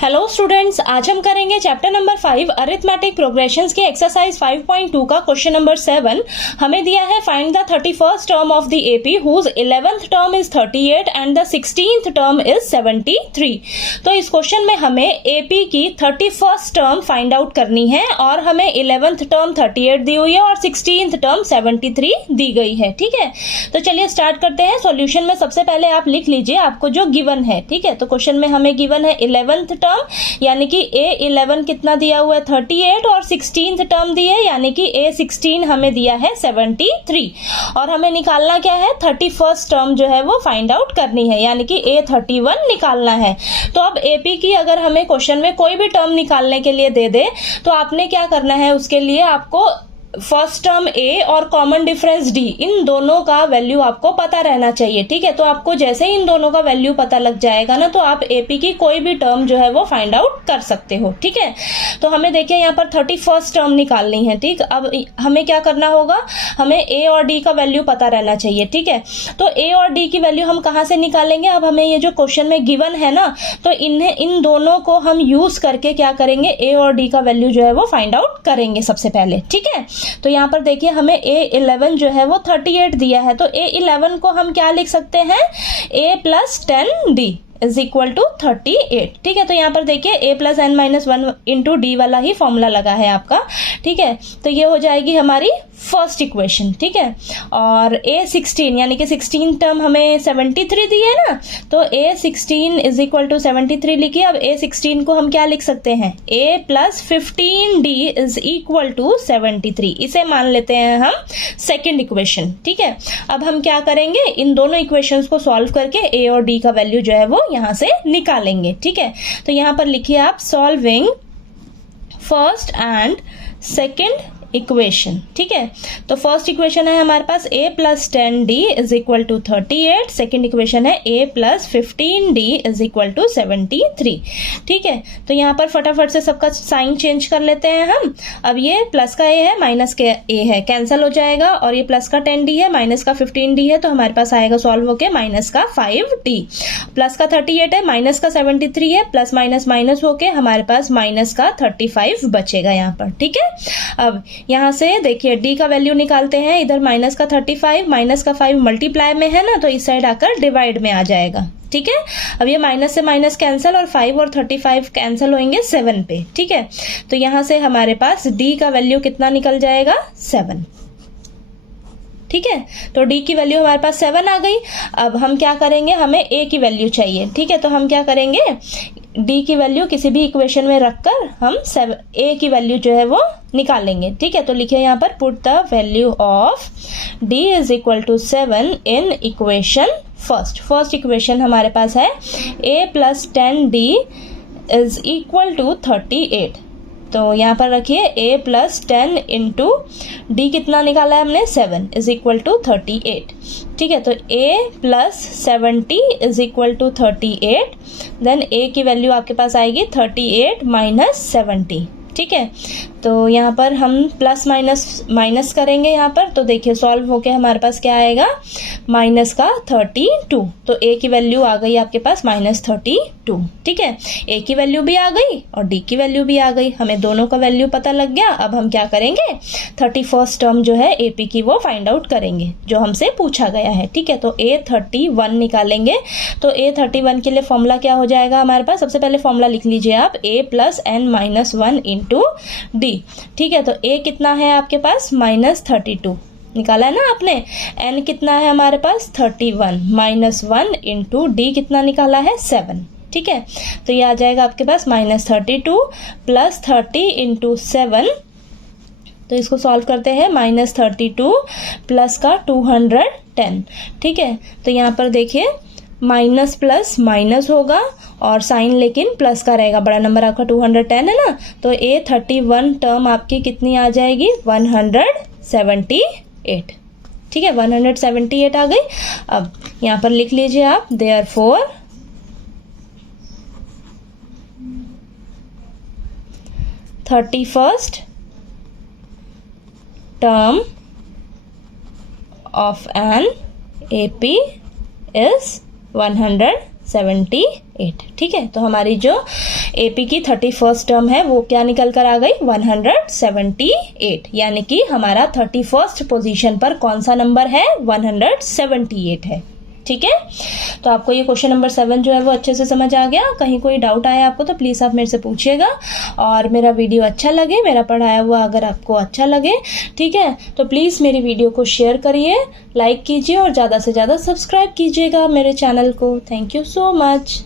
Hello students, आज हम करेंगे चैप्टर नंबर 5 अरिथमेटिक प्रोग्रेशंस के एक्सरसाइज 5.2 का क्वेश्चन नंबर 7। हमें दिया है find the 31st term of the AP whose 11th term is 38 and the 16th term is 73। तो इस क्वेश्चन में हमें एपी की 31st टर्म फाइंड आउट करनी है और हमें 11th टर्म 38 दी हुई है और 16th टर्म 73 दी गई है। ठीक है, तो चलिए स्टार्ट करते हैं। सॉल्यूशन में सबसे पहले आप लिख लीजिए आपको जो गिवन है। ठीक है, तो क्वेश्चन में हमें गिवन है 11th टर्म यानी कि A11 कितना दिया हुआ है 38 और 16th टर्म दी है यानी कि A16 हमें दिया है 73 और हमें निकालना क्या है 31st टर्म जो है वो फाइंड आउट करनी है यानी कि A31 निकालना है। तो अब AP की अगर हमें क्वेश्चन में कोई भी टर्म निकालने के लिए दे दे तो आपने क्या करना है, उसके लिए आपको फर्स्ट टर्म A और कॉमन डिफरेंस D इन दोनों का वैल्यू आपको पता रहना चाहिए। ठीक है, तो आपको जैसे ही इन दोनों का वैल्यू पता लग जाएगा ना तो आप AP की कोई भी टर्म जो है वो फाइंड आउट कर सकते हो। ठीक है, तो हमें देखिए यहाँ पर 31st टर्म निकालनी है। ठीक, अब हमें क्या करना होगा, हमें A और D का वैल्यू पता रहना चाहिए। ठीक है, तो A और D की वैल्यू हम कहाँ से निकालेंगे, अब हमें ये जो क्वेश्चन में गिवन है ना तो इन दोनों को हम यूज करके क्या करेंगे, A और D का वैल्यू जो है वो फाइंड आउट करेंगे सबसे पहले। ठीक है, तो यहाँ पर देखिए हमें A11 जो है वो 38 दिया है तो A11 को हम क्या लिख सकते हैं, A + 10D is equal to 38। ठीक है, तो यहाँ पर देखिए A + n-1 इंटू D वाला ही फॉर्मूला लगा है आपका। ठीक है, तो ये हो जाएगी हमारी फर्स्ट इक्वेशन। ठीक है, और A16 यानी कि 16 टर्म हमें 73 दी है ना तो A16 इज इक्वल टू 73 लिखिए। अब A16 को हम क्या लिख सकते हैं, A + 15D is equal to 73, इसे मान लेते हैं हम सेकेंड इक्वेशन। ठीक है, अब हम क्या करेंगे, इन दोनों इक्वेशंस को सॉल्व करके A और D का वैल्यू जो है वो यहाँ से निकालेंगे। ठीक है, तो यहाँ पर लिखिए आप solving first and second equation. ठीक है, तो फर्स्ट इक्वेशन है हमारे पास A + 10D is equal to 38, second equation है A + 15D is equal to 73। ठीक है, तो यहाँ पर फटाफट से सबका साइन चेंज कर लेते हैं हम। अब ये प्लस का A है माइनस का A है, कैंसिल हो जाएगा और ये प्लस का 10D है माइनस का 15D है तो हमारे पास आएगा सॉल्व होके माइनस का 5D। प्लस का 38 है माइनस का 73 है, प्लस माइनस माइनस होके हमारे पास माइनस का 35 बचेगा यहाँ पर। ठीक है, अब यहाँ से देखिए D का वैल्यू निकालते हैं, इधर माइनस का 35 माइनस का 5 मल्टीप्लाई में है ना तो इस साइड आकर डिवाइड में आ जाएगा। ठीक है, अब ये माइनस से माइनस कैंसिल और 5 और 35 कैंसिल होंगे 7 पे। ठीक है, तो यहाँ से हमारे पास D का वैल्यू कितना निकल जाएगा, 7। ठीक है, तो D की वैल्यू हमारे पास 7 आ गई। अब हम क्या करेंगे, हमें A की वैल्यू चाहिए। ठीक है, तो हम क्या करेंगे, D की वैल्यू किसी भी इक्वेशन में रखकर हम A की वैल्यू जो है वो निकालेंगे। ठीक है, तो लिखिए यहाँ पर put the value of D is equal to 7 in equation first equation हमारे पास है A + 10D is equal to 38। तो यहाँ पर रखिए A + 10 इंटू D कितना निकाला है हमने, 7 इज इक्वल टू 38। ठीक है, तो A + 70 is equal to 38, then A की वैल्यू आपके पास आएगी 38 - 70। ठीक है, तो यहाँ पर हम प्लस माइनस करेंगे यहाँ पर, तो देखिए सॉल्व होके हमारे पास क्या आएगा, माइनस का 32। तो A की वैल्यू आ गई आपके पास -32। ठीक है, A की वैल्यू भी आ गई और D की वैल्यू भी आ गई, हमें दोनों का वैल्यू पता लग गया। अब हम क्या करेंगे, 31st टर्म जो है AP की वो फाइंड आउट करेंगे जो हमसे पूछा गया है। ठीक है, तो A31 निकालेंगे। तो A31 के लिए फॉर्मूला क्या हो जाएगा हमारे पास, सबसे पहले फॉर्मूला लिख लीजिए आप, A + n-1 इंटू D। ठीक है, तो A कितना है आपके पास, -32 निकाला है ना आपने, n कितना है हमारे पास 31 -1 इंटू D कितना निकाला है 7। ठीक है, तो ये आ जाएगा आपके पास -32 + 30 इंटू 7। तो इसको सॉल्व करते हैं, -32 प्लस का 210। ठीक है, तो यहाँ पर देखिए माइनस प्लस माइनस होगा और साइन लेकिन प्लस का रहेगा, बड़ा नंबर आपका 210 है ना, तो A31 टर्म आपकी कितनी आ जाएगी, 178। ठीक है, 178 आ गई। अब यहाँ पर लिख लीजिए आप, therefore (31st term of an AP is 178। ठीक है, तो हमारी जो एपी की 31st टर्म है वो क्या निकल कर आ गई 178, यानी कि हमारा 31st पोजीशन पर कौन सा नंबर है 178 है। ठीक है, तो आपको ये क्वेश्चन नंबर 7 जो है वो अच्छे से समझ आ गया। कहीं कोई डाउट आया आपको तो प्लीज़ आप मेरे से पूछिएगा, और मेरा वीडियो अच्छा लगे, मेरा पढ़ाया हुआ अगर आपको अच्छा लगे, ठीक है, तो प्लीज़ मेरी वीडियो को शेयर करिए, लाइक कीजिए और ज़्यादा से ज़्यादा सब्सक्राइब कीजिएगा मेरे चैनल को। Thank you so much.